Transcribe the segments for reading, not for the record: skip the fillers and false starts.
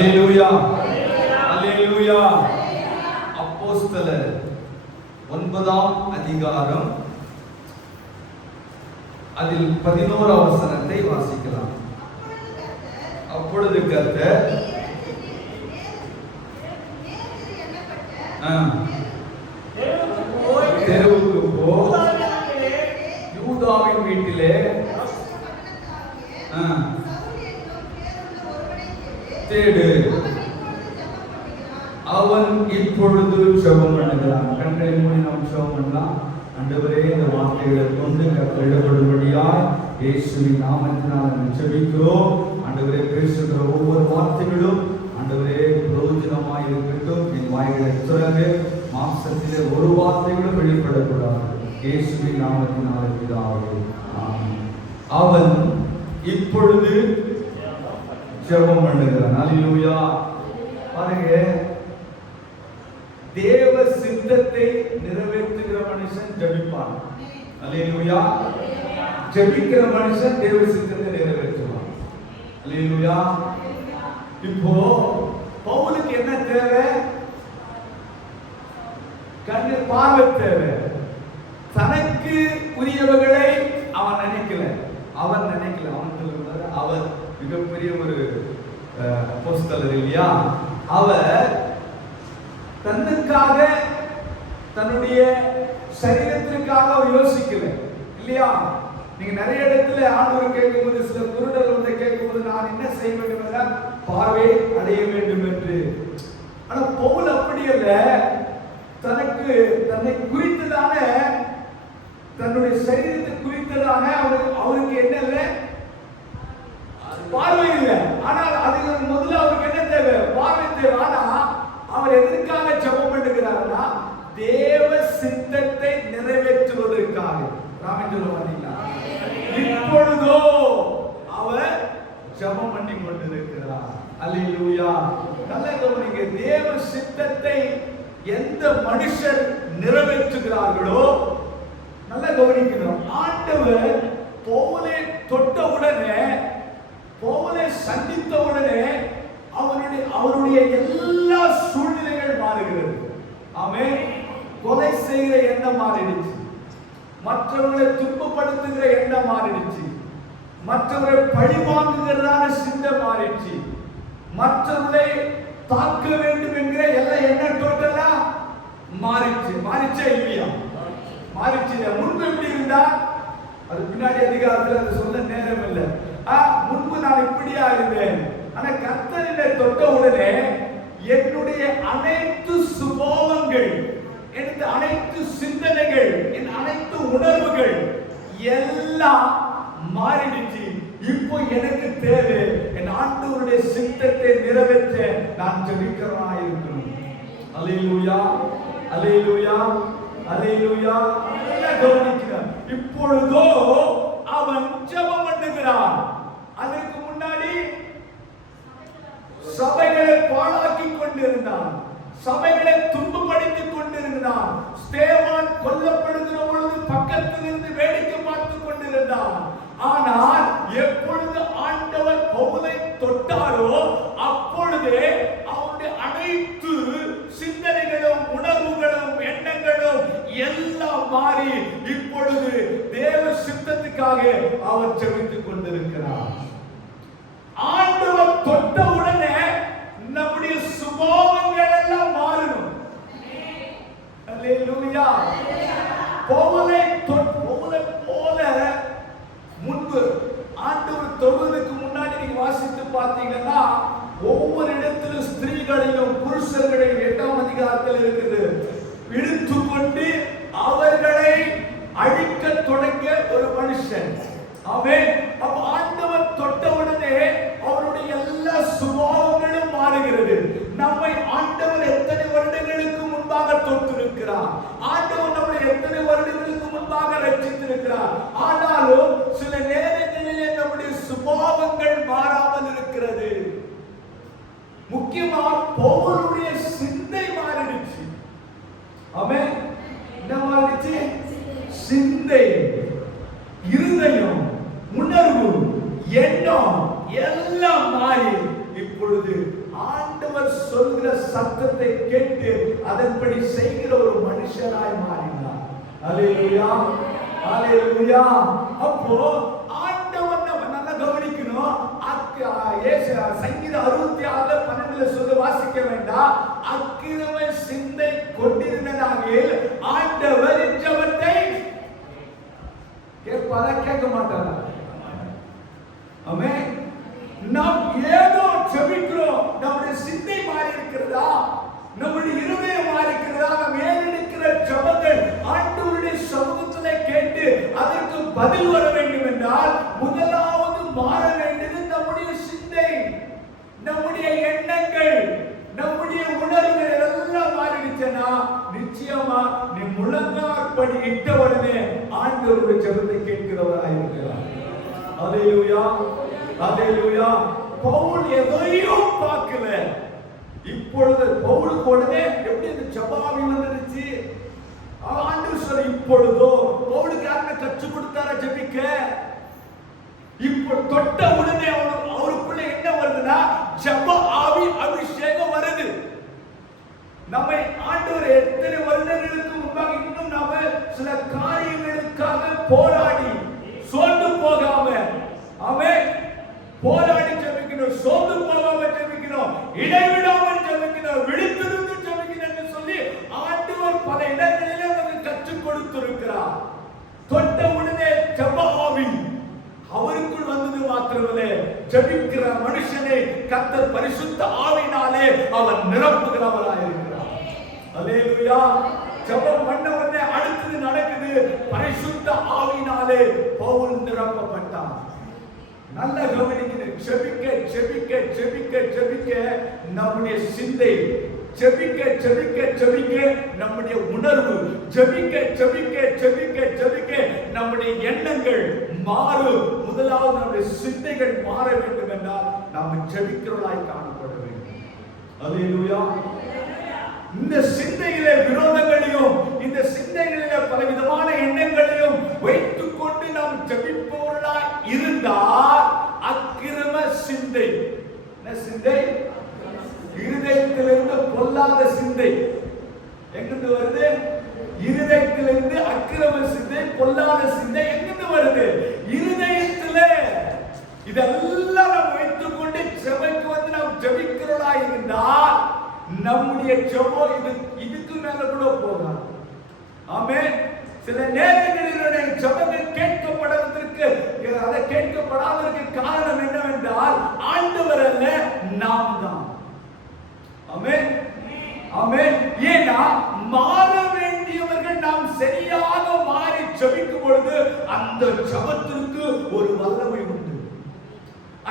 அல்லேலூயா அல்லேலூயா. அப்போஸ்தலர் 9ஆம் அதிகாரம் அதில் 11ஆம் வசனத்தை வாசிக்கலாம். அப்பொழுது கர்த்தர் தெருவுக்கு போ, யூதாவின் வீட்டிலே தேடு, அவன் இப்பொழுது ஜெபம் பண்ணுகிறான். கண்களை மூடி நாம் ஜெபம் பண்ணலாம். ஆண்டவரே, இந்த வார்த்தைகளை கொண்டு கர்த்தர் இடப்படும்படியாய் இயேசுவின் நாமத்தினால் ஜெபிக்கிறோம். ஆண்டவரே, பேசுகிற ஒவ்வொரு வார்த்தைகளும் ஆண்டவரே பிரயோஜனமாய் இருக்கட்டும். என் வாய்களை திறந்து மாம்சத்திலே ஒரு வார்த்தைகளும் வெளிப்படக்கூடாது. இயேசுவின் நாமத்தினால் பிதாவே, ஆமென். அவன் இப்பொழுது ஜெபம் பண்ணுகிறான். அல்லேலூயா. பாருங்க, தேவ சித்தத்தை நிறைவேற்றுகிற மனுஷன் ஜெபிப்பான். அல்லேலூயா. ஜெபிக்கிற மனுஷன் தேவ சித்தத்தை நிறைவேற்றுவான். அல்லேலூயா. இப்போ பவுலுக்கு என்ன தேவை? கண்ணு பார்வை தேவை. தனக்கு உரியவர்களை அவன் நினைக்கல. அவன் சொல்லுகிறார், அவர் மிகப்பெரிய ஒரு அப்போஸ்தலர் இல்லையா? அவர் தன்னுக்காக, தன்னுடைய சரீரத்திற்காக அவர் யோசிக்கல இல்லையா? நீங்க நிறைய இடத்துல ஆண்டவர் கேட்கும்போது, சில குருடர் வந்து கேட்கும்போது, நான் என்ன செய்ய வேண்டும் என்ற பார்வை அடைய வேண்டும் என்று. ஆனா பவுல் அப்படி அல்ல. தன்னை குறித்ததான, தன்னுடைய சரீரத்தை குறித்ததான அவருக்கு என்ன இல்லை? பார்வை இல்லை. ஆனால் அதுக்கு முதல்ல அவருக்கு என்ன தேவை? பார்வை தேவை. ஆனா அவர் எதற்காக ஜெபம் பண்ணுகிறார்னா, தேவ சித்தத்தை நிறைவேற்றுவதற்காக. ராமன் சொல்லுவாங்களா? இப்பொழுதோ அவர் ஜெபம் பண்ணி கொண்டிருக்கிறார். அல்லேலூயா. நல்ல கவனிங்க. தேவ சித்தத்தை எந்த மனுஷர் நிறைவேற்றுகிறார்களோ, நல்ல கவனிக்கணும். ஆண்டவர் பவுலை தொட்ட உடனே, பவுலை சந்தித்த உடனே அவருடைய எல்லா சூழ்நிலைகள் மாறுகிறது. ஆமென். கொலை செய்கிற எண்ணம் மாறிடுச்சு, மற்றவர்களை துன்பப்படுத்துகிற எண்ணம் மாறிடுச்சு, மற்றவர்களை பழி வாங்குகிறதான சிந்தை மாறிடுச்சு, மற்றவர்களை தாக்க வேண்டும் என்கிற எல்லா எண்ணம் டோட்டலா மாறிச்சே இல்லையா? மாறிச்சு. முன்பு எப்படி இருந்தா, அது பின்னாடி அதிகாரத்தில் அது சொல்ல நேரம் இல்லை. முன்பு நான் இப்படியா இருந்தேன். ஆனா கர்த்தரிலே தொட்ட உடனே என்னுடைய அனைத்து சுபாவங்கள், எனது அனைத்து சிந்தனைகள், என் அனைத்து உணர்வுகள் எல்லாம் மாறிடுச்சு. இப்போ எனக்கு தேவை என் ஆண்டவருடைய சித்தத்தை நிறைவேற்ற நான் ஜெபிக்கிறவனாக இருக்கணும். அல்லேலூயா அல்லேலூயா அல்லேலூயா. கவனிக்கிறார். இப்பொழுதோ அவன் ஜெபம் பண்ணுகிறான். அதற்கு முன்னாடி சபைகளை பாழாக்கி கொண்டிருந்தான், சபைகளை துன்பப்படுத்திக் கொண்டிருந்தான். ஸ்தேவான் கொல்லப்படுகிற பொழுது பக்கத்திலிருந்து வேடிக்கை பார்த்து கொண்டிருந்தான். ஆனால் எப்பொழுது ஆண்டவர் பவுலை தொட்டாரோ, அப்பொழுதே அவருடைய அனைத்து சிந்தனைகளும், உணர்வுகளும், எண்ணங்களும் எல்லாம் மாறி இப்பொழுது தேவ சித்தத்துக்காக அவர் ஜெபித்துக் கொண்டிருக்கிறார். ஆண்டவர் தொட்ட உடனே நம்முடைய சுபாவங்கள் எல்லாம் மாறணும். அல்லேலூயா. பவுலை போல முன்பு ஆண்டவர் தொடுவதற்கு முன்னாடி நீங்க வாசித்து பார்த்தீங்கன்னா, ஒவ்வொரு இடத்திலும் ஸ்திரீகளையும் புருஷர்களையும் 8ஆம் அதிகாரத்தில் இருக்குது, இழுத்துக்கொண்டு அவர்களை அழிக்க தொடங்கிய ஒரு மனுஷன். ஆமென். அப்ப ஆண்டவர் தொட்ட உடனே அவருடைய எல்லா சுபாவங்களும் மாறுகிறது. நம்மை ஆண்டவர் எத்தனை வருடங்களுக்கு முன்பாக தொட்டிருக்கிறார். ஆண்டவர் நம்மை எத்தனை வருடங்களுக்கு முன்பாக ரட்சித்திருக்கிறார். ஆனாலும் சில நேரங்களிலே நம்முடைய சுபாவங்கள் மாறாமல் இருக்கிறது. முக்கியமா பவுலுடைய சிந்தை மாறிடுச்சு. ஆமென். என்ன மாறிடுச்சு? சிந்தை, இருதயம், உணர்வு, எண்ணம் எல்லாம் மாறி இப்பொழுது சொல்கிற சத்தத்தை கேட்டு அதன்படி செய்கிற ஒரு மனுஷனாய் மாறினார். அல்லேலூயா, அல்லேலூயா. அப்போ ஆண்டவர் நம்ம நல்லா கவனிக்கணும். சங்கீதம் 66:12 சொல்ல வாசிக்க வேண்டாம். அக்கிரம சிந்தை கொண்டிருந்ததாகில் ஆண்டவர் ஜெபத்தை கேட்பாரா, கேட்க மாட்டாரா? ஆமென். நாம் ஏதோ ஜெபிக்கிறோம், நம்முடைய சிந்தை மாறி இருக்கிறதா, நம்முடைய இருதயம் மாறி இருக்கிறதா? நாம் ஏறெடுக்கிற ஜெபங்கள் ஆண்டவருடைய சமூகத்திலே கேட்டு அதற்கு பதில் வர வேண்டும் என்றால் முதலாவது மாற வேண்டியது நம்முடைய சிந்தை, நம்முடைய எண்ணங்கள், நம்முடைய உணர்வுகள் எல்லாம் மாறிடுச்சுன்னா நிச்சயமா நீ முழங்காற்படி இட்டவுடனே ஆண்டவருடைய ஜெபத்தை கேட்கிறவராய் இருக்கிறார். அல்லேலூயா, அல்லேலூயா. பவுல் எதையும் பார்க்கல. இப்பொழுது பவுலுக்கு உடனே எப்படி அந்த ஜெபாவி வந்துருச்சு? ஆண்டவர் சொல்ல இப்பொழுதோ பவுலுக்கு யாருமே கற்றுக் கொடுத்தாரா ஜெபிக்க? இப்போ தொட்ட உடனே அவருக்குள்ள என்ன வருதுன்னா ஜெப ஆவி அபிஷேகம் வருது. நம்மை ஆண்டவர் எத்தனை வருடங்களுக்கு முன்பாக இன்னும் நாம சில காரியங்களுக்காக போராடி சோர்ந்து போகாம அவன் போராடி ஜெபிக்கணும், சோர்ந்து போகாம ஜெபிக்கணும், இடைவிடாமல் ஜெபிக்கணும், விழித்திருந்து ஜெபிக்கணும் என்று சொல்லி ஆண்டவர் பல இடங்களிலே நமக்கு கற்றுக் கொடுத்திருக்கிறார். தொட்ட உடனே ஜெப ஆவி அவருக்குள் வந்தது மாத்திரமல்ல, ஜெபிக்கிற மனுஷனை கர்த்தர் பரிசுத்த ஆவியினாலே அவர் நிரப்புகிறவராய் இருக்கிறார். அல்லேலூயா. ஜெபம் பண்ண உடனே அடுத்தது நடக்குது, பரிசுத்த ஆவியினாலே பவுல் நிரப்பப்பட்டார். நல்ல கவனிக்கணும். ஜெபிக்க ஜெபிக்க ஜெபிக்க ஜெபிக்க நம்முடைய சிந்தை, ஜெபிக்க ஜெபிக்க ஜெபிக்க நம்முடைய உணர்வு, ஜெபிக்க ஜெபிக்க ஜெபிக்க ஜெபிக்க நம்முடைய எண்ணங்கள் மாறும். முதலாவது நம்முடைய சிந்தைகள் மாற வேண்டும் என்றால் நாம் ஜெபிக்கிறவர்களாய் காணப்பட வேண்டும். அல்லேலூயா. இந்த சிந்தையிலே விரோதங்களையும் இந்த சிந்தைகளிலே பலவிதமான எண்ணங்களையும் வைத்துக் கொண்டு நாம் ஜெபிப்பவர்களாய் இருந்தால் அக்கிரம சிந்தை. என்ன சிந்தை? இருதயத்திலிருந்து பொல்லாத சிந்தை. எங்கிருந்து வருது? இருதயத்திலிருந்து அக்கிரம சிந்தை, பொல்லாத சிந்தை எங்கிருந்து வருது? இருதயத்திலே. இதெல்லாம் நாம் வைத்துக் கொண்டு ஜெபக்கு வந்து நாம் ஜெபிக்கிறவர்களா இருந்தால் நம்முடைய ஜெபம் இதுக்கு மேல கூட போகாது. ஆமென். சில நேரங்களில் ஜெபங்கள் கேட்கப்படுவதற்கு அதை கேட்கப்படாததற்கு காரணம் என்னவென்றால் ஆண்டவர் அல்ல, நாம் தான். ஆமென், ஆமென். ஏன்னா மாற வேண்டியவர்கள் நாம் சரியாக மாறி ஜெபிக்கும் பொழுது அந்த ஜெபத்திற்கு ஒரு வல்லமை உண்டு.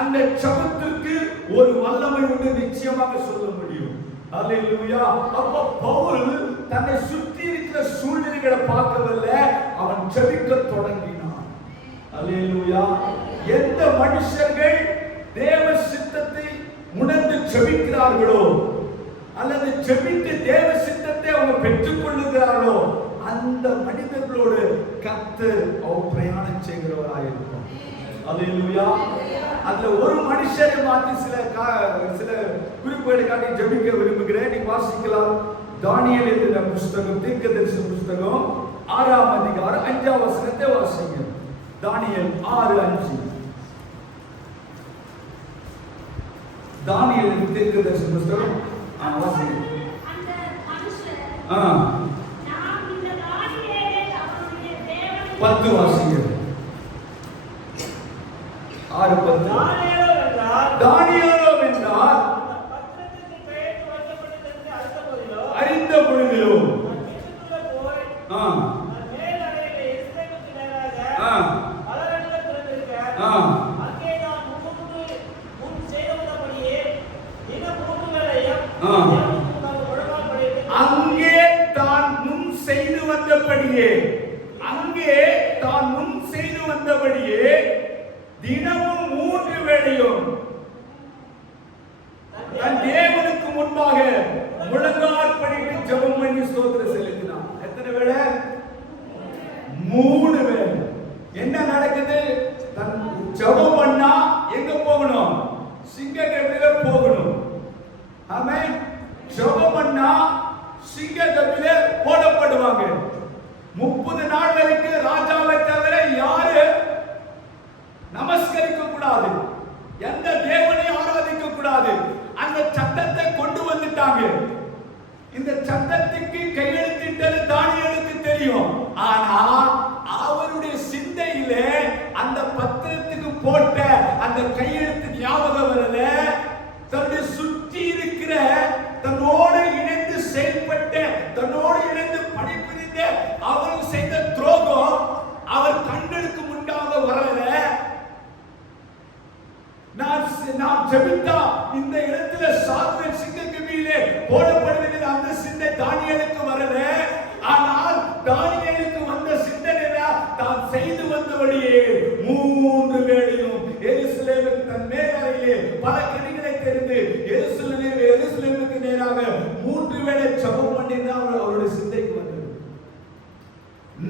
அந்த ஜெபத்திற்கு ஒரு வல்லமை உண்டு, நிச்சயமாக சொல்ல முடியும். அல்லேலூயா. அப்ப பவுல் தன்னை சுற்றி இருக்கிற சூழ்நிலைகளை பார்க்கவில்லை, அவன் ஜெபிக்க தொடங்கினான். அல்லேலூயா. எந்த மனுஷர்கள் தேவ சித்தத்தை உணர்ந்து ஜெபிக்கிறார்களோ அல்லது ஜெபித்து தேவ சித்தத்தை அவங்க பெற்றுக் கொள்ளுகிறார்களோ அந்த மனிதர்களோடு கர்த்தர் அவர் பிரயாணம் செய்கிறவராக இருக்கும். அல்லேலூயா. அதுல ஒரு மனுஷரை மாற்றி சில குறிப்புகளை காட்டி ஜெபிக்க விரும்புகிறேன். நீங்க வாசிக்கலாம். தானியேல் எழுதின புத்தகம், தீர்க்கதரிசன புத்தகம் 6ஆம் அதிகாரம் 5ஆம் வசனத்தை வாசிங்க. தானியேல் 6:5. தானியேல் தீர்க்கதரிசன புத்தகம் வாசிங்க. அந்த மனுஷர் நாம் இந்த தானியேலை அவருடைய தேவனை 10 வாசிங்க. 6:10. தானியேலோ என்றால் அறிந்த பொழுதிலும் அங்கே தான் முன் செய்து வந்தபடியே தினமும் 3 வேளையும் தன் தேவனுக்கு முன்பாக முழங்காற்படிட்டு ஜெபம் பண்ணி ஸ்தோத்திரம் செலுத்தினான். எத்தனை வேளை? 3 வேளை. என்ன நடக்குது? தன் ஜெபம் பண்ணா எங்க போகணும்? சிங்கக்கட்டில போகணும். ஆமென். சிங்கக்கபிலே போடப்படுவாங்க. 30 நாள் வரைக்கும் ராஜாவை தவிர யாரு நமஸ்கரிக்க கூடாது, எந்த தேவனை ஆராதிக்க கூடாது. அந்த சட்டத்தை கொண்டு வந்துட்டாங்க. இந்த சட்டத்துக்கு கையெழுத்திட்டது தானியேலுக்கு தெரியும். ஆனா அவருடைய சிந்தையிலே அந்த பத்திரத்துக்கு போட்ட அந்த கையெழுத்து ஞாபகம் வரல. தன்னுடைய சுற்றி இருக்கிற தன்னோடு இணைந்து செயல்பட்ட, தன்னோடு இணைந்து பணிபுரிந்த அவர் செய்த துரோகம் அவர் கண்களுக்கு முன்பாக வரல. நான் ஜெபித்தா இந்த இடத்துல சாத்தான் சிங்கக்கபியிலே போடப்படுகிறது அந்த சிந்தை தானியேலுக்கு வரல. ஆனால் தானியேலுக்கு வந்த சிந்தனை தான் செய்து வந்தபடியே 3 வேளையும் எருசலேமுக்கு தன் மேலறையிலே பல கனிகளை தெரிந்து எருசலேமுக்கு நேராக 3 வேளை ஜெபம் பண்ணிதான் அவருடைய சிந்தைக்கு வந்தது.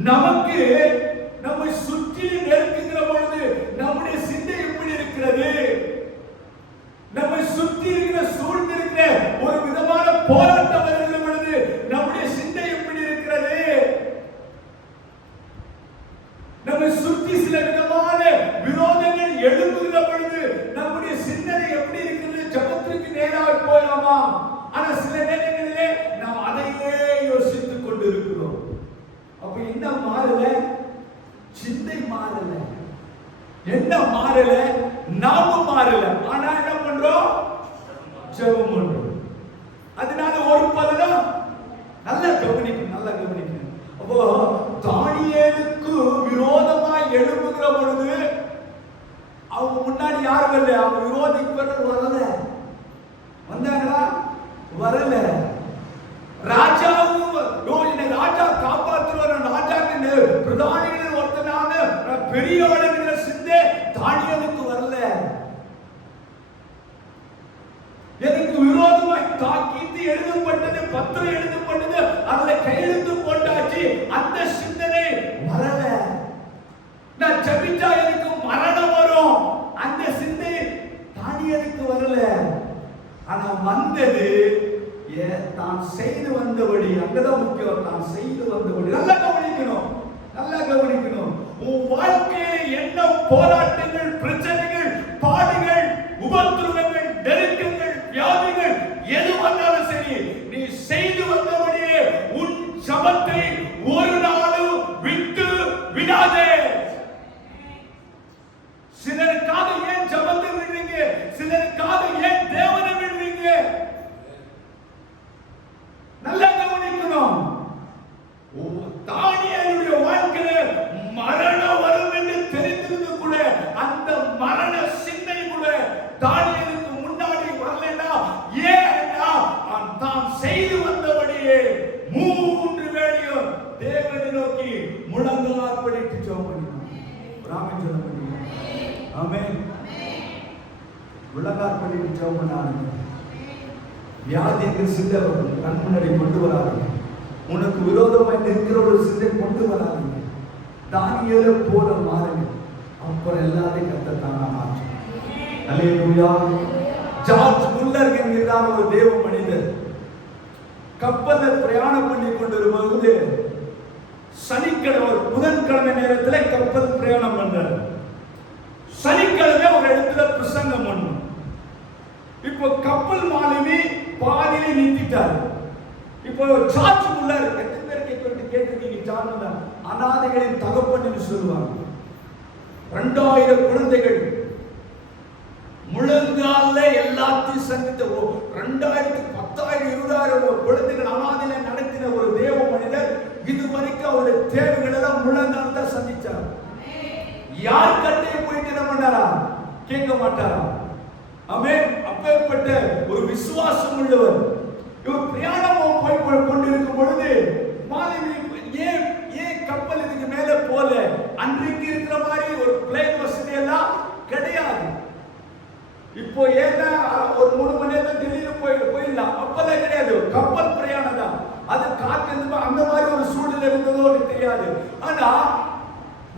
நமக்கு நம்மை சுற்றி நெருங்குகிற பொழுது நம்முடைய சிந்தை எப்படி இருக்கிறது? நம்மை சுற்றி இருக்கிற சூழ்ந்திருக்கிற ஒரு விதமான போராட்டம் வருகிற பொழுது நம்முடைய சிந்தை எப்படி இருக்கிறது? நம்மை சுற்றி சில விதமான விரோதங்கள் எழும்புகிற பொழுது நம்முடைய சிந்தனை எப்படி இருக்கிறது? ஜெபத்திற்கு நேராக போகலாமா? ஆனா சில நேரங்களிலே நாம் அதையே யோசித்துக் கொண்டிருக்கிறோம். அப்ப என்ன மாறல? சிந்தை மாறல, என்ன மாறல? நாம மாறல. ஆனா என்ன பண்றோம்? ஜெபம் பண்றோம். அதனால ஒரு பலனும் நல்லா கவனிக்கணும். அப்போ தானியேலுக்கு விரோதமாய் எழும்புகிற பொழுது அவங்க முன்னாடி யாரும் வரல, அவங்க விரோதிப்பவர்கள் வரல. வந்தாங்களா? வரல. ராஜாவும் ராஜா காப்பாற்றுவார், ராஜாக்கு பிரதானிகளில் ஒருத்தனான பெரியவனுங்கிற சிந்தை தானியேலுக்கு வரல. எனக்கு விரோதமாய் தாக்கீது எழுதப்பட்டது, பத்திரம் எழுதப்பட்டது, அதுல கையெழுத்து போட்டாச்சு, அந்த சிந்தனை வரல. நான் ஜெபிச்சா எனக்கு மரணம் வரும், அந்த சிந்தை தானியேலுக்கு வரல. ஆனா வந்தது தான் செய்து வந்தபடி. அங்கதான் முக்கியம், தான் செய்து வந்தபடி. நல்லா கவனிக்கணும். உன் வாழ்க்கையில என்ன போராட்டங்கள், பிரச்சனைகள், பாடுகள், உபத்திரவங்கள், நெருக்கங்கள், வியாதிகள் எது வந்தாலும் சரி, நீ செய்து வந்தபடியே உன் ஜெபத்தை ஒரு நாளும் விட்டு விடாதே. சிலருக்காக ஏன் ஜெபத்தை விடுறீங்க? சிலருக்காக ஏன் தேவனை விடுறீங்க? நல்லா கவனிக்கணும். தானியேலுடைய வாழ்க்கையில மரணம் வரும் என்று தெரிந்திருந்து கூட அந்த மரண சிந்தை கூட தானியேலுக்கு முன்னாடி வரலனா ஏன்னா தான் செய்து வந்தபடியே 3 வேளையும் தேவனை நோக்கி முழங்கால் படிட்டு ஜெபம் பண்ணினான். ராமன் சொல்ல முடியும். ஆமென். முழங்கால் படிட்டு ஜெபம் பண்ணாங்க. வியாதிக்கு சிந்தை கண் முன்னாடி கொண்டு வராதீங்க. உனக்கு விரோதமாய் நிற்கிற ஒரு சிந்தை கொண்டு வராதீங்க. தானியேலை போல மாறுங்க. அப்புறம் எல்லாத்தையும் கர்த்தர் மாற்றும். அல்லேலூயா. ஜார்ஜ் முல்லர் என்கிற ஒரு தேவ மனிதர் கப்பல்ல பிரயாணம் பண்ணி கொண்டிருக்கும்போது சனிக்கிழமை, புதன்கிழமை நேரத்தில் கப்பல் பிரயாணம் பண்றார். சனிக்கிழமை ஒரு இடத்துல பிரசங்கம் பண்ணும். இப்போ கப்பல் மாலுமி பாதியிலே நிறுத்திட்டார். இப்போ ஜார்ஜ் முல்லர், எத்தனை பேர் கேட்டிருக்கீங்க? ஜார்ஜ் முல்லர் அநாதைகளின் தகப்பன்னு சொல்லுவாங்க. 2000 குழந்தைகள் முழங்கால எல்லாத்தையும் சந்தித்த 2000, 10,000, 20,000 குழந்தைகள் அநாதையில நடத்தின ஒரு தேவ மனிதர் இதுவரைக்கும் அவருடைய தேவைகள் எல்லாம் முழங்கால் தான் சந்திச்சார். யார் கட்டையை போயிட்டு என்ன பண்ணாரா? கேட்க மாட்டாரா? ஆமென். அப்பேற்பட்ட ஒரு விசுவாசம் உள்ளவர். இவர் பிரயாணம் போய் கொண்டிருக்கும் பொழுது மாலுமி ஏன் கப்பல் இதுக்கு மேல போல? அன்றைக்கு இருக்கிற மாதிரி ஒரு பிளேன் வசதி எல்லாம் கிடையாது. இப்போ ஏன்னா ஒரு 3 மணி நேரம் டெல்லியில போயிடலாம். அப்பெல்லாம் கிடையாது. கப்பல் பிரயாணம் தான். அது காத்து அந்த மாதிரி ஒரு சூழ்நிலை இருந்ததோ தெரியாது. ஆனா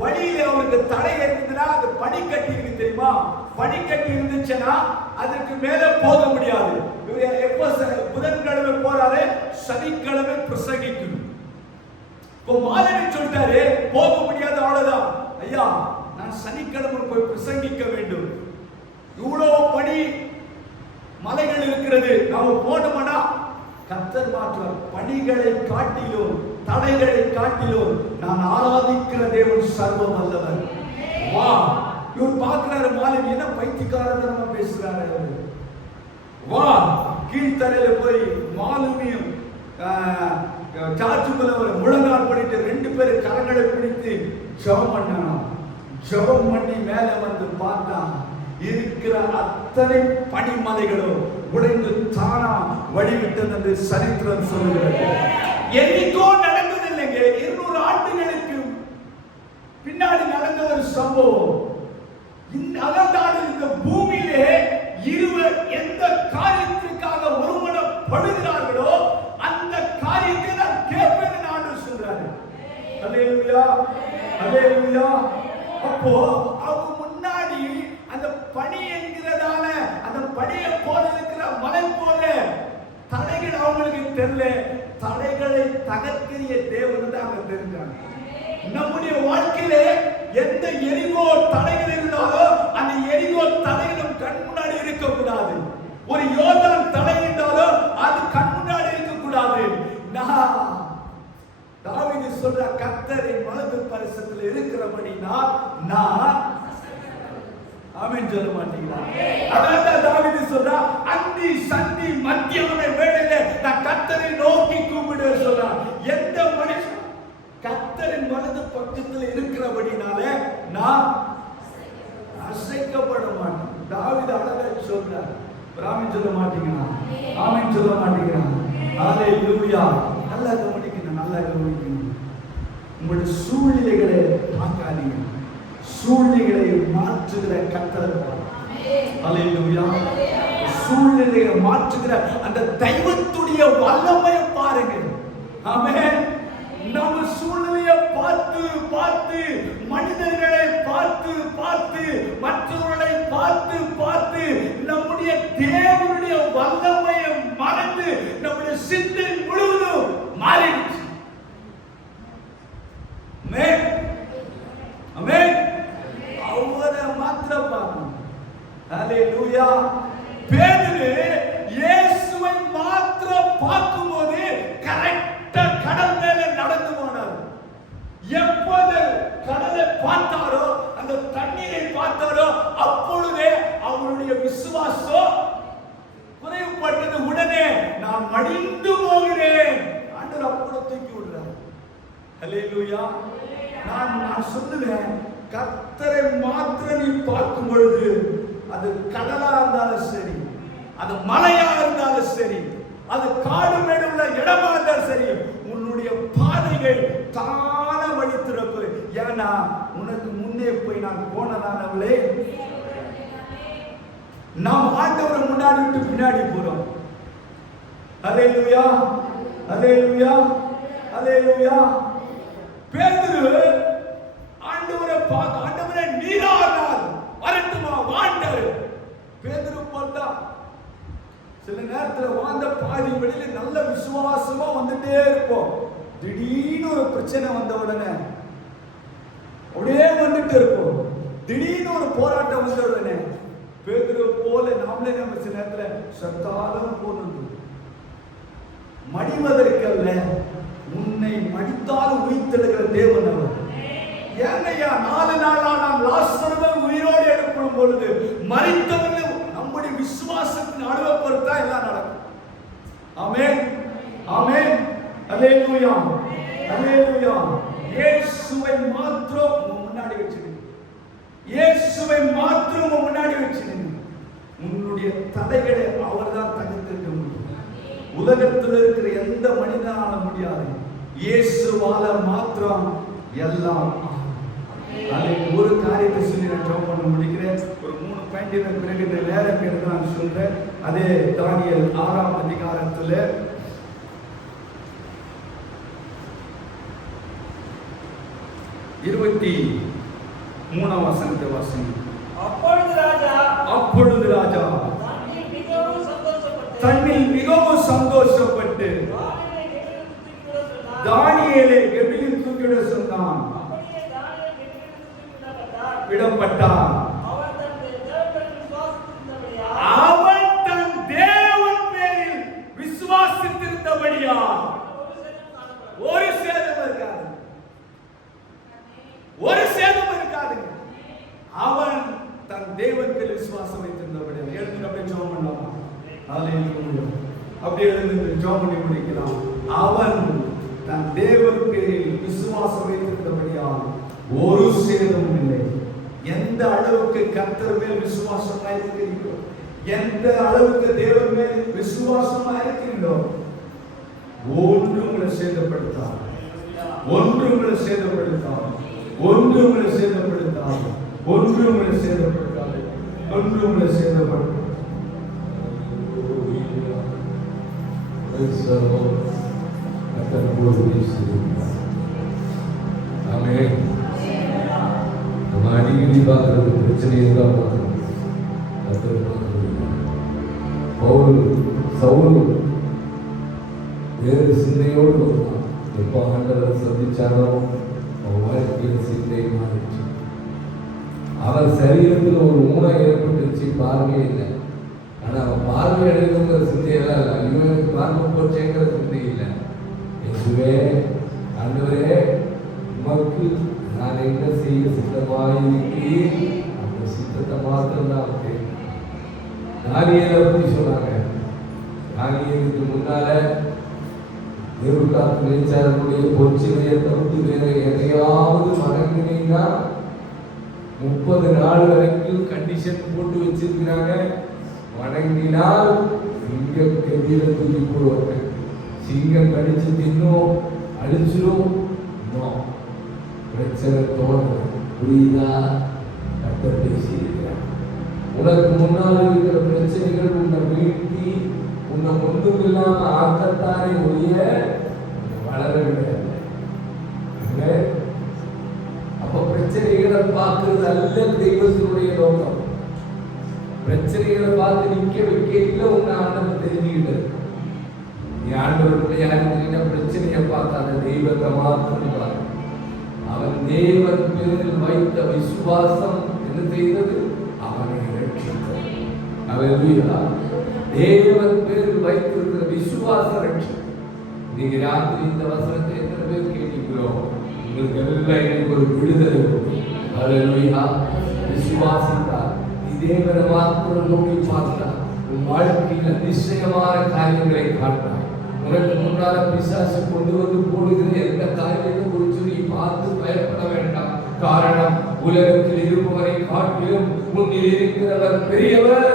வழியில அவருக்கு தடை இருந்ததுன்னா அது பனிக்கட்டி இருக்கு தெரியுமா? பனிக்கட்டி இருந்துச்சுன்னா அதுக்கு மேல போக முடியாது. இவர் எப்போ புதன்கிழமை போறாரு, சனிக்கிழமை பிரசங்கிக்கணும். இப்போ மாதவி சொல்லிட்டாரு, போக முடியாத அவ்வளவுதான். ஐயா, நான் சனிக்கிழமை போய் பிரசங்கிக்க வேண்டும். இவ்வளவு பணி மலைகள் இருக்கிறது, நாம போனோம்னா கர்த்தர் மாற்றுவார். பணிகளை காட்டிலும் தடைகளை காட்டிலும் நான் ஆராதிக்கிற தேவன் சர்வ வல்லவர். வா, இவர் பார்க்கிறாரு மாலினி என்ன பைத்தியக்காரத்தனமா பேசுறாரு. வா, கீழ்த்தரையில போய் மாலுமியும் சாச்சுக்குள்ள முழங்கால் பண்ணிட்டு 2 பேரும் கரங்களை பிடித்து ஜெபம் பண்ணணும். ஜெபம் பண்ணி மேல வந்து பார்த்தா இருக்கிற அத்தனை பனிமலைகளும் உடைந்து தானா வழிவிட்டது என்று சரித்திரம் சொல்லுகிறது. என்னைக்கோ நடந்தது இல்லைங்க, 200 ஆண்டுகளுக்கு பின்னாடி நடந்த ஒரு சம்பவம். இந்த பூமியிலே இருவர் எந்த காரியத்திற்காக ஒருமனப்படுகிறார்களோ அந்த காரியத்தை நான் கேட்பேன் ஆண்டவர் சொல்றாரு. அல்லேலூயா, அல்லேலூயா. அப்போ அவங்க முன்னாடி அந்த பனி என்கிறதால அந்த பனியை போல இருக்கிற மலை போல தடைகள் அவங்களுக்கு தெரியல. தடைகளை தகர்க்கிற தேவன் தான் அவங்க தெரிஞ்சாங்க. நம்முடைய வாழ்க்கையிலே எந்த எரிகோ தடைகள் இருந்தாலும் அந்த எரிகோ தடைகளும் கண் முன்னாடி இருக்கக்கூடாது. ஒரு யோர்தான் தடை இருந்தாலும் அது கண் முன்னாடி இருக்கக்கூடாது. தாவீது சொல்ற கர்த்தரின் வலது பரிசத்தில் இருக்கிறபடி நான் ஆமென் சொல்ல மாட்டீங்களா? அதான் தாவீது சொல்றா, அந்தி சந்தி மத்தியான வேளையில நான் கர்த்தரை நோக்கி கூப்பிடுவே சொல்றான். எந்த மனுஷன் கர்த்தரின் வலது பக்கத்தில் இருக்கிறபடினாலே நான் அசைக்கப்பட மாட்டேன். தாவீது அழகா சொல்றார். ஆமென் சொல்ல மாட்டீங்களா? ஆமென் சொல்ல மாட்டீங்களா? ஹalleluya. நல்லா கவனிக்கணும், நல்லா கவனிக்கணும். உங்களுடைய சூழ்நிலைகளை பார்க்காதீங்க, சூழ்நிலைகளை மாற்றுகிற கர்த்தர். ஹalleluya. சூழ்நிலைகளை மாற்றுகிற அந்த தெய்வத்துடைய வல்லமையை பாருங்க. ஆமென். நம்ம சூழ்நிலையை பார்த்து பார்த்து, மனிதர்களை பார்த்து பார்த்து, மற்றவர்களை பார்த்து பார்த்து நம்முடைய தேவனுடைய வல்லமையை மறந்து நம்முடைய சிந்தனை முழுவதும் மாறிடுச்சு. ஆமென், ஆமென். அவரை மாத்திரம் பார்க்கணும். ஹalleluya. பேதுரு இயேசுவை மாத்திரம் பார்க்கும்போது கரெக்டா கடல் மேல நடந்து போனார். எப்போது கடலை பார்த்தாரோ, அந்த தண்ணீரை பார்த்தாரோ, அப்பொழுதே அவருடைய விசுவாசம் குறைவுபட்டது. உடனே நான் மடிந்து போகிறேன் ஆண்டவர் அப்பொழுது தூக்கி விடுறார். ஹalleluya. நான் சொல்லுவேன், கர்த்தரை மாத்திரம் நீ பார்க்கும் பொழுது, அது கடலா இருந்தாலும் சரி, அது மலையா இருந்தாலும் சரி, அது காடு மேடு உள்ள இடமா இருந்தாலும் சரி, உன்னுடைய பாதைகள் தான வழி திறப்பு. ஏன்னா உனக்கு முன்னே போய் நான் போனதானவளே. நாம் ஆண்டவரை முன்னாடி விட்டு பின்னாடி போறோம். ஹalleluya, ஹalleluya, ஹalleluya. பேதுரு ஆண்டவரை பார்க்க, ஆண்டவரே நீரானால் வரட்டுமா வாண்டாரு. பேதுரு பார்த்தா சில நேரத்துல வாழ்ந்த பாதி வெளியில நல்ல விசுவாசமா வந்துட்டே இருப்போம். திடீர்னு ஒரு பிரச்சனை வந்த உடனே அப்படியே வந்துட்டு இருப்போம். திடீர்னு ஒரு போராட்டம் வந்த உடனே பேதுரு போல நாமளே நம்ம சில நேரத்துல சத்தாலும் போனது. மடிவதற்கல்ல, உன்னை மடித்தாலும் உயிர்த்தெழுகிற தேவன் அவர். ஏனையா 4 நாளா நாம் லாசருவை உயிரோடு எழுப்பும் பொழுது மரித்தவர்கள் நம்முடைய விசுவாசத்தின் அளவை பொறுத்தா எல்லாம் நடக்கும். ஆமென், ஆமென், ஹalleluya, ஹalleluya. இயேசுவை மாத்திரம் முன்னாடி வச்சிடுங்க. இயேசுவை மாத்திரம் முன்னாடி வச்சிடுங்க. உன்னுடைய தடைகளை அவர்தான் தகர்த்திருக்க முடியும். உலகத்தில் இருக்கிற எந்த மனிதனால முடியாது. இயேசுவால மாத்திரம் எல்லாம். ஒரு காரியத்தை சொல்லி நான் ஜெபம் பண்ண முடிக்கிறேன். ஒரு 3 பாயிண்ட் பிறகு இந்த நேரம் எடுத்து நான் சொல்றேன். அதே தானியேல் 6ஆம் அதிகாரத்துல 23ஆம் வசனத்தை வாசிங்க. அப்பொழுது ராஜா தன்னில் மிகவும் சந்தோஷப்பட்டு தானியேலை கெபியில் தூக்கிவிட சொன்னான். விடப்பட்டான். அவன் தன் தேவன் பேரில் விசுவாசித்திருந்தபடியால் ஒரு சேதம் இருக்காது, ஒரு சேதம் இருக்காது. அவன் தன் தேவன் பேரில் விசுவாசம் வைத்திருந்தபடியால். எழுந்து அப்படியே ஜெபம் பண்ணலாமா? ஹல்லேலூயா. அப்படியே எழுந்து ஜெபம் பண்ணி முடிக்கலாம். அவன் தன் தேவன் பேரில் விசுவாசம் வைத்திருந்தபடியால் ஒரு சேதமும் இல்லை. எந்த அளவுக்கு கர்த்தர் மேல் விசுவாசமா இருக்கிறீர்களோ, எந்த அளவுக்கு தேவன் மேல் விசுவாசமா இருக்கிறீர்களோ, ஒன்று உங்களை சேதப்படுத்தாது, ஒன்று உங்களை சேதப்படுத்தாது, ஒன்று உங்களை சேதப்படுத்தாது, ஒன்று உங்களை சேதப்படுத்தாது, ஒன்று உங்களை சேதப்படுத்தாது. ஆமென். நம்ம அடிக்கடி பார்க்கறது பிரச்சனையை தான் பார்க்கணும். சவுல் வேறு சிந்தையோடு வந்தான். எப்போ ஆண்டவரை சந்திச்சாரோ அவன் வாழ்க்கையில் சிந்தை மாறிச்சு. அவன் சரீரத்தில் ஒரு ஊனம் ஏற்பட்டுச்சு, பார்வையே இல்லை. ஆனால் அவன் பார்வை அடையணுங்கிற சிந்தையெல்லாம் இல்லை. ஐயோ எனக்கு பார்வை போச்சேங்கிற சிந்தை இல்லை. இயேசுவே, ஆண்டவரே, உமக்கு நான் என்ன செய்ய சித்தமாயிருக்கிறேன், அந்த சித்தத்தை மாத்திரம் தான் கேட்கிறேன். தானியேலை பற்றி சொன்னாங்க. தானியேலுக்கு முன்னால நேபுகாத்நேச்சாருடைய பொற்சிலையை தவிர்த்து வேற எதையாவது வணங்கினீங்கன்னா 30 நாள் வரைக்கும் கண்டிஷன் போட்டு வச்சிருக்கிறாங்க. வணங்கினால் சிங்கம் கெதிர தூக்கி போடுவாங்க. சிங்கம் கடிச்சு தின்னும் அழிச்சிடும். பிரச்சனை தோணும். புரியுதா? கர்த்தர் பேசியிருக்கிறார். உனக்கு முன்னால் இருக்கிற பிரச்சனைகள் உன்னை வீழ்த்தி உன்னை ஒன்றும் இல்லாம ஆக்கத்தானே ஒழிய வளர விடாது. அப்ப பிரச்சனைகளை பார்க்கிறது அல்ல தெய்வத்தினுடைய நோக்கம். பிரச்சனைகளை பார்த்து நிக்க வைக்க இல்லை உன்னை ஆண்டவர் தெரிஞ்சுக்கிட்டது. நீ ஆண்டவருடைய யாருன்னா பிரச்சனையை பார்க்காத தெய்வத்தை மாத்திரம் பாரு. அவன் தேவன் பேரில் வைத்த விசுவாசம் என்ன செய்தது? அவனை ரட்சித்தது. ஹல்லேலூயா. தேவன் பேரில் வைத்திருக்கிற விசுவாச ரட்சி. நீங்க ராத்திரி இந்த வசனத்தை எத்தனை பேர் கேட்டீங்களோ உங்களுக்கு எல்லாம் எனக்கு ஒரு விடுதலை உண்டு. ஹல்லேலூயா. விசுவாசித்தார், நீ தேவனை மாத்திரம் நோக்கி பார்த்தார், உன் வாழ்க்கையில நிச்சயமான காரியங்களை காட்டார். உனக்கு முன்னால பிசாசு கொண்டு வந்து போடுகிற எந்த காரியத்தை குறித்து நீ பார்த்து பயப்பட வேண்டாம். காரணம், உலகத்தில் இருப்பவரை காட்டிலும் முன்னில் இருக்கிறவர் பெரியவர்.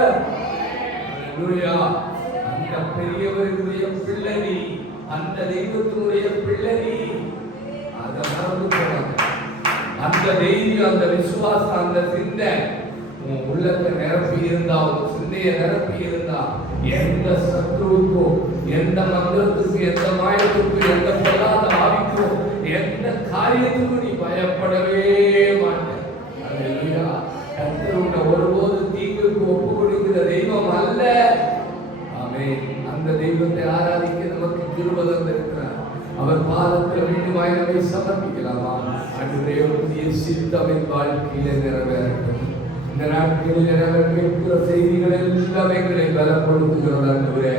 அந்த பெரியவருடைய பிள்ளை நீ, அந்த தெய்வத்தினுடைய பிள்ளை நீ. அதை மறந்து போனாங்க. அந்த தைரியம், அந்த விசுவாசம், அந்த சிந்தை உன் உள்ளத்தை நிரப்பி இருந்தா, உன் சிந்தையை நிரப்பி இருந்தா, எந்த சத்ருவுக்கும், எந்த மந்திரத்துக்கு, எந்த மாயத்துக்கும், எந்த பொல்லாத ஆவிக்கும், எந்த காரியத்துக்கும் நீ பயப்படவே மாட்ட. அல்லேலூயா. கர்த்தர் உன்னை ஒருபோது தீங்குக்கு ஒப்பு கொடுக்கிற தெய்வம் அல்ல. ஆமென். அந்த தெய்வத்தை ஆராதிக்க நமக்கு கிருபை தந்திருக்கிறார். அவர் பாதத்தில் மீண்டுமாய் நம்மை சமர்ப்பிக்கலாமா? ஆண்டவரே, உம்முடைய சித்தம் என் வாழ்க்கையில நிறைவேறட்டும். இந்த நாட்களில் நாங்கள் கேட்கிற செய்திகள் எல்லாம் எங்களை பலப்படுத்துகிறது. ஆண்டவரே,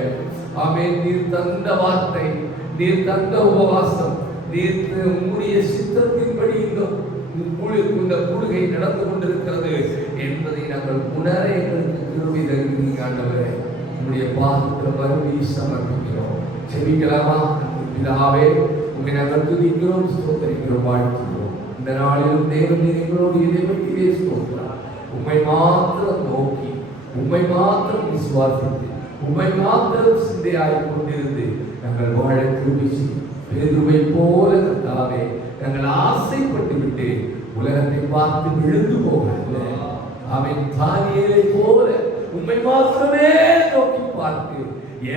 ஆமென். நீர் தந்த வார்த்தை, நீர் தந்த உபவாசம், நீர் உம்முடைய சித்தத்தின்படி இந்த கூடுகை நடந்து கொண்டிருக்கிறது என்பதை நாங்கள் உணர எங்களுக்கு கிருபை தருகிறீங்க. ஆண்டவரே, உம்முடைய பாதத்தில் மறுபடி சமர்ப்பிக்கிறோம். செபிக்கலாமா? பிதாவே, உம்மை நாங்கள் துதிக்கிறோம், ஸ்தோத்திரிக்கிறோம், வாழ்த்துகிறோம். இந்த நாளிலும் தேவன் எங்களோடு இடைவெளியிலே ஸ்தோத்திரம். உம்மை மாத்திரம் நோக்கி, உம்மை மாத்திரம் விசுவாசித்து, உம்மை மாத்திரம் சிந்தையாய் கொண்டிருந்து நாங்கள் வாழ கிருபை செய்யும். பேதுருவை போல கர்த்தாவே, நாங்கள் ஆசைப்பட்டு விட்டு உலகத்தை பார்த்து விழுந்து போகல. அவன் தானியேலை போல உம்மை மாத்திரமே நோக்கி பார்த்து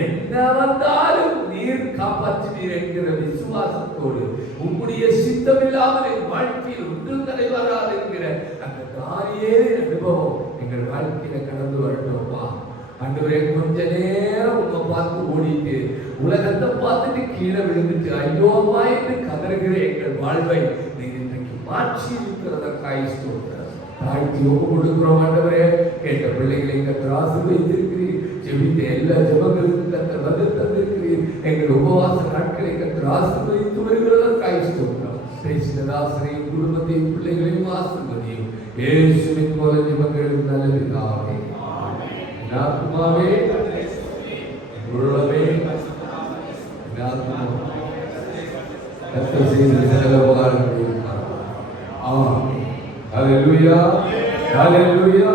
என்ன வந்தாலும் நீர் காப்பாற்றுவீர் என்கிற விசுவாசத்தோடு உம்முடைய சித்தமில்லாமல் என் வாழ்க்கையில் ஒன்றும் தடை வராது என்கிற அந்த தானியேலை அனுபவம் எங்கள் வாழ்க்கையில கடந்து வரட்டும்ப்பா. ஆண்டவரே, கொஞ்ச நேரம் உங்களை பார்த்து ஓடிட்டு உலகத்தை பார்த்துட்டு கீழே விழுந்துட்டு ஐயோவா என்று கதறுகிற எங்கள் வாழ்வை நீங்க இன்றைக்கு மாற்றி இருக்கிறதற்காக ஸ்தோத்திரம். தாழ்த்தி ஒப்பு கொடுக்கிறோம் ஆண்டவரே. கேட்ட பிள்ளைகளை கர்த்தர் ஆசீர்வதித்திருக்கிறீர். ஜெபித்த எல்லா ஜெபங்களுக்கும் கர்த்தர் பதில் தந்திருக்கிறீர். எங்கள் உபவாச நாட்களை கர்த்தர் ஆசீர்வதித்து வருகிறதற்காக ஸ்தோத்திரம். பேசின தாசரையும் குடும்பத்தையும் பிள்ளைகளையும் ஆசீர்வதியும். இயேசுவின் மூலம் ஜெபங்களுக்கு நல்ல பிதாவே. ஆத்மாவே உள்ளமே கர்த்தர் செய்த சகல உபகாரங்களையும் ஆமென். ஹalleluya, ஹalleluya.